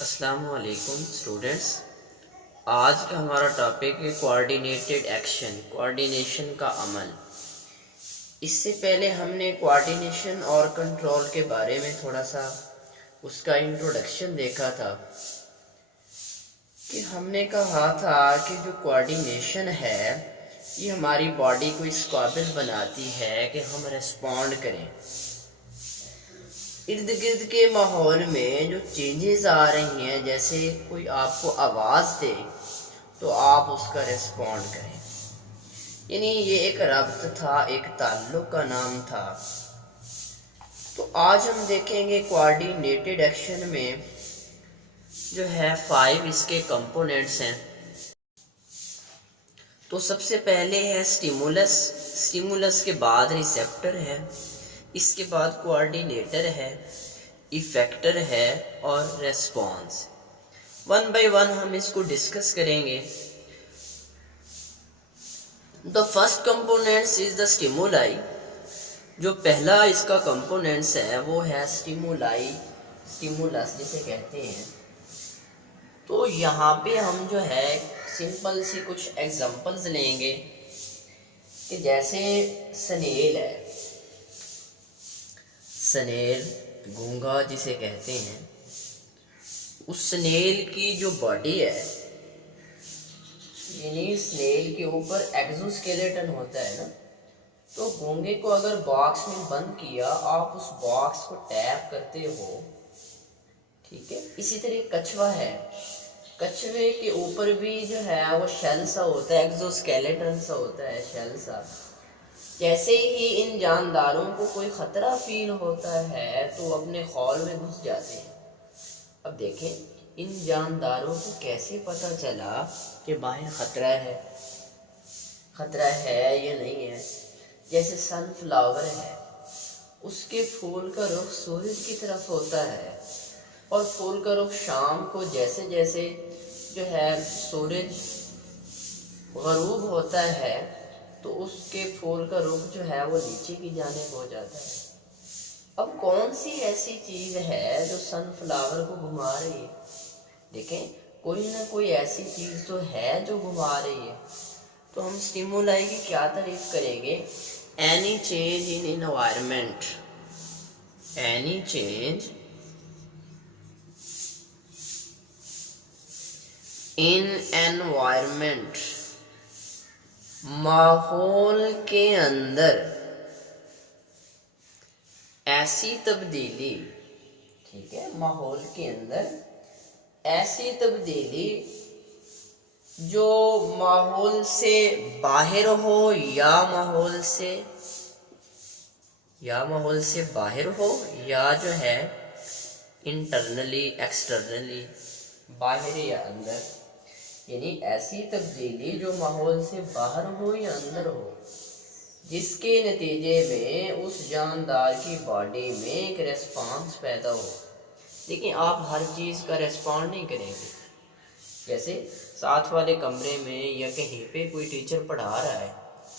अस्सलाम वालेकुम स्टूडेंट्स। आज का हमारा टॉपिक है कोऑर्डिनेटेड एक्शन, कोऑर्डिनेशन का अमल। इससे पहले हमने कोऑर्डिनेशन और कंट्रोल के बारे में थोड़ा सा उसका इंट्रोडक्शन देखा था कि हमने कहा था कि जो कोऑर्डिनेशन है ये हमारी बॉडी को इस काबिल बनाती है कि हम रेस्पॉन्ड करें। इर्द गिर्द के माहौल में जो चेंजेस आ रही हैं, जैसे कोई आपको आवाज़ दे तो आप उसका रिस्पॉन्ड करें। यानी ये एक रब्त था, एक ताल्लुक का नाम था। तो आज हम देखेंगे कोऑर्डिनेटेड एक्शन में जो है 5 इसके कंपोनेंट्स हैं। तो सबसे पहले है स्टिमुलस, स्टिमुलस के बाद रिसेप्टर है, इसके बाद कोऑर्डिनेटर है, इफेक्टर है और रेस्पॉन्स। वन बाय वन हम इसको डिस्कस करेंगे। The first components is the stimuli. जो पहला इसका कंपोनेंट्स है वो है स्टिमुलाई, स्टिमुलस जिसे कहते हैं। तो यहाँ पे हम जो है सिंपल सी कुछ एग्जांपल्स लेंगे कि जैसे स्नेल है, स्नेल गूंगा जिसे कहते हैं, उस स्नेल की जो बॉडी है, यानी स्नेल के ऊपर एक्सोस्केलेटन होता है ना, तो गूंगे को अगर बॉक्स में बंद किया, आप उस बॉक्स को टैप करते हो, ठीक है। इसी तरह कछुआ है, कछुए के ऊपर भी जो है वो शेल सा होता है, एक्सोस्केलेटन सा होता है, शेल सा। जैसे ही इन जानदारों को कोई ख़तरा फील होता है तो अपने खौल में घुस जाते हैं। अब देखें इन जानदारों को कैसे पता चला कि बाहर ख़तरा है, ख़तरा है या नहीं है। जैसे सनफ्लावर है, उसके फूल का रुख सूरज की तरफ होता है और फूल का रुख शाम को जैसे जैसे जो है सूरज ग़रूब होता है तो उसके फूल का रुख जो है वो नीचे की जानिब हो जाता है। अब कौन सी ऐसी चीज़ है जो सनफ्लावर को घुमा रही है? देखें कोई ना कोई ऐसी चीज़ तो है जो घुमा रही है। तो हम स्टिमुलाई की क्या तारीफ करेंगे? Any change in environment, any change in environment, माहौल के अंदर ऐसी तब्दीली, ठीक है, माहौल के अंदर ऐसी तब्दीली जो माहौल से बाहर हो या माहौल से बाहर हो, या जो है इंटरनली एक्सटर्नली, बाहर या अंदर। यानी ऐसी तब्दीली जो माहौल से बाहर हो या अंदर हो, जिसके नतीजे में उस जानदार की बॉडी में एक रेस्पॉन्स पैदा हो। लेकिन आप हर चीज़ का रेस्पॉन्ड नहीं करेंगे। जैसे साथ वाले कमरे में या कहीं पे कोई टीचर पढ़ा रहा है,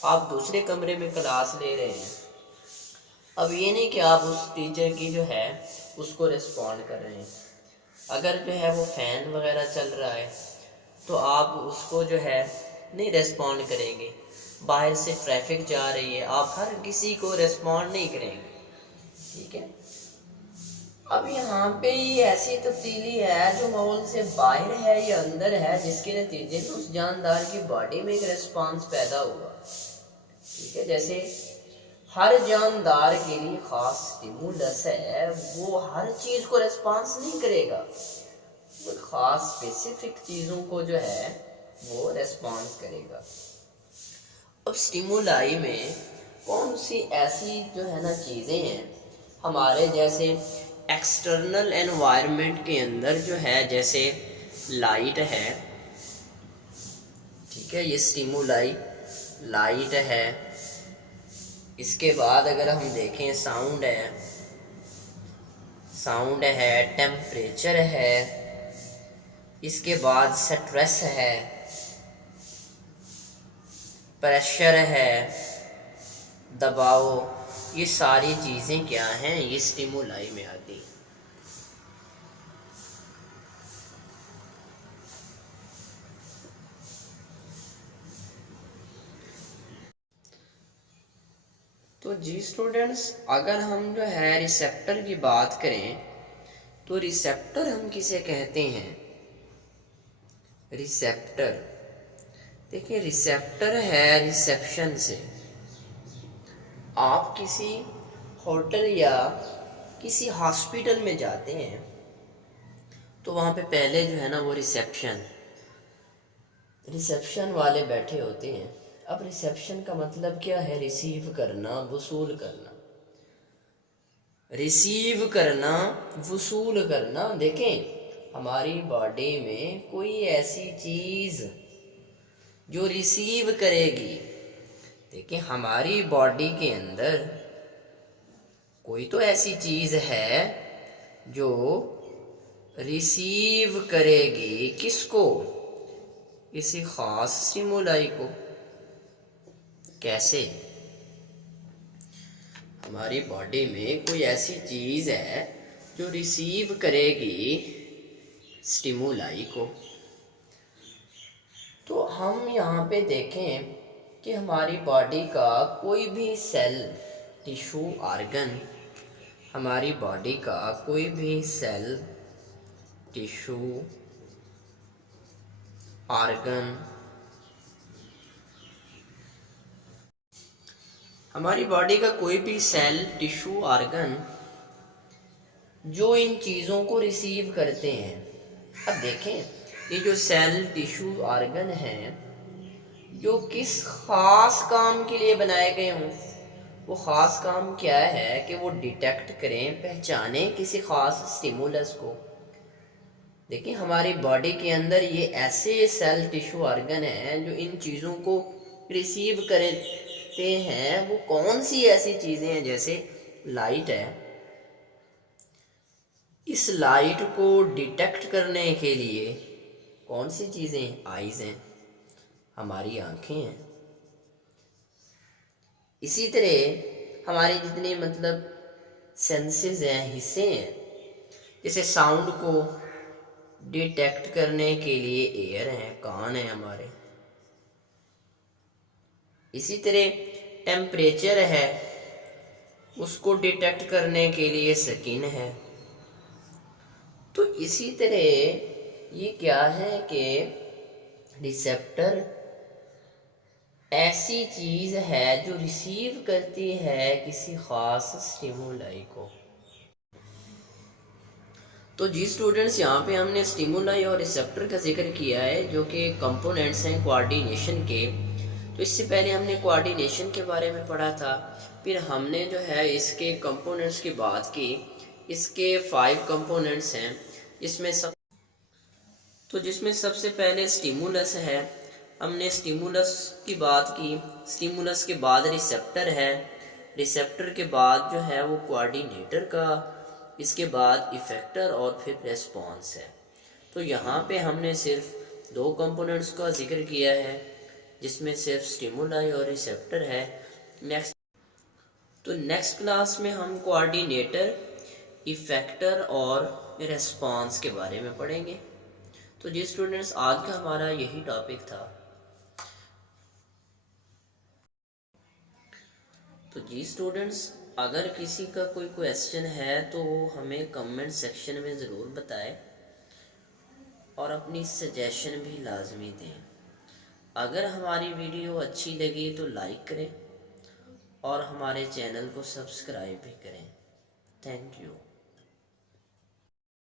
आप दूसरे कमरे में क्लास ले रहे हैं। अब ये नहीं कि आप उस टीचर की जो है उसको रेस्पॉन्ड कर रहे हैं। अगर जो है वो फ़ैन वगैरह चल रहा है तो आप उसको जो है नहीं रेस्पॉन्ड करेंगे। बाहर से ट्रैफिक जा रही है, आप हर किसी को रेस्पॉन्ड नहीं करेंगे, ठीक है। अब यहाँ पे ये ऐसी तब्दीली है जो माहौल से बाहर है या अंदर है, जिसके नतीजे में उस जानदार की बॉडी में एक रेस्पॉन्स पैदा हुआ, ठीक है। जैसे हर जानदार के लिए ख़ास स्टिमुलस है, वो हर चीज़ को रेस्पॉन्स नहीं करेगा, वो ख़ास स्पेसिफिक चीज़ों को जो है वो रेस्पॉन्स करेगा। अब स्टिमुलाई में कौन सी ऐसी जो है ना चीज़ें हैं हमारे, जैसे एक्सटर्नल एनवायरनमेंट के अंदर जो है, जैसे लाइट है, ठीक है, ये स्टिमुलाई लाइट है। इसके बाद अगर हम देखें साउंड है, साउंड है, टेम्परेचर है, इसके बाद स्ट्रेस है, प्रेशर है, दबाव, ये सारी चीज़ें क्या हैं, ये स्टिमुलाई में आती। तो जी स्टूडेंट्स, अगर हम जो है रिसेप्टर की बात करें तो रिसेप्टर हम किसे कहते हैं? रिसेप्टर, देखिए रिसेप्टर है रिसेप्शन से। आप किसी होटल या किसी हॉस्पिटल में जाते हैं तो वहाँ पे पहले जो है ना वो रिसेप्शन वाले बैठे होते हैं। अब रिसेप्शन का मतलब क्या है? रिसीव करना, वसूल करना। रिसीव करना, वसूल करना। देखें, हमारी बॉडी में कोई ऐसी चीज़ जो रिसीव करेगी, देखिए हमारी बॉडी के अंदर कोई तो ऐसी चीज़ है जो रिसीव करेगी किसको? किसी ख़ास स्टिमुलाई को। कैसे? हमारी बॉडी में कोई ऐसी चीज़ है जो रिसीव करेगी स्टिमुलाई को। तो हम यहाँ पे देखें कि हमारी बॉडी का कोई भी सेल, टिश्यू, ऑर्गन, हमारी बॉडी का कोई भी सेल, टिश्यू, ऑर्गन, हमारी बॉडी का कोई भी सेल, टिश्यू, ऑर्गन जो इन चीज़ों को रिसीव करते हैं। अब देखें, ये जो सेल, टिश्यू, ऑर्गन हैं जो किस ख़ास काम के लिए बनाए गए हों, वो ख़ास काम क्या है कि वो डिटेक्ट करें, पहचाने किसी ख़ास स्टिमुलस को। देखिए हमारी बॉडी के अंदर ये ऐसे सेल, टिश्यू, ऑर्गन हैं जो इन चीज़ों को रिसीव करते हैं। वो कौन सी ऐसी चीज़ें हैं? जैसे लाइट है, इस लाइट को डिटेक्ट करने के लिए कौन सी चीज़ें? आइज़ हैं, हमारी आँखें हैं। इसी तरह हमारे जितने मतलब सेंसेस हैं, हिस्से हैं, जैसे साउंड को डिटेक्ट करने के लिए एयर हैं, कान हैं हमारे। इसी तरह टेम्परेचर है, उसको डिटेक्ट करने के लिए स्किन है। तो इसी तरह ये क्या है कि रिसेप्टर ऐसी चीज़ है जो रिसीव करती है किसी ख़ास स्टिमुलाई को। तो जी स्टूडेंट्स, यहाँ पे हमने स्टिमुलाई और रिसेप्टर का जिक्र किया है जो कि कंपोनेंट्स हैं कोऑर्डिनेशन के। तो इससे पहले हमने कोऑर्डिनेशन के बारे में पढ़ा था, फिर हमने जो है इसके कंपोनेंट्स की बात की। इसके 5 कंपोनेंट्स हैं, जिसमें सबसे पहले स्टिमुलस है। हमने स्टिमुलस की बात की। स्टिमुलस के बाद रिसेप्टर है, रिसेप्टर के बाद जो है वो कोऑर्डिनेटर का, इसके बाद इफेक्टर और फिर रेस्पॉन्स है। तो यहाँ पे हमने सिर्फ 2 कंपोनेंट्स का जिक्र किया है, जिसमें सिर्फ स्टिमुलाई और रिसेप्टर है। नेक्स्ट क्लास में हम कोऑर्डिनेटर, इफेक्टर और रेस्पॉन्स के बारे में पढ़ेंगे। तो जी स्टूडेंट्स, आज का हमारा यही टॉपिक था। तो जी स्टूडेंट्स, अगर किसी का कोई क्वेश्चन है तो वो हमें कमेंट सेक्शन में ज़रूर बताएं और अपनी सजेशन भी लाजमी दें। अगर हमारी वीडियो अच्छी लगी तो लाइक करें और हमारे चैनल को सब्सक्राइब भी करें। Thank you.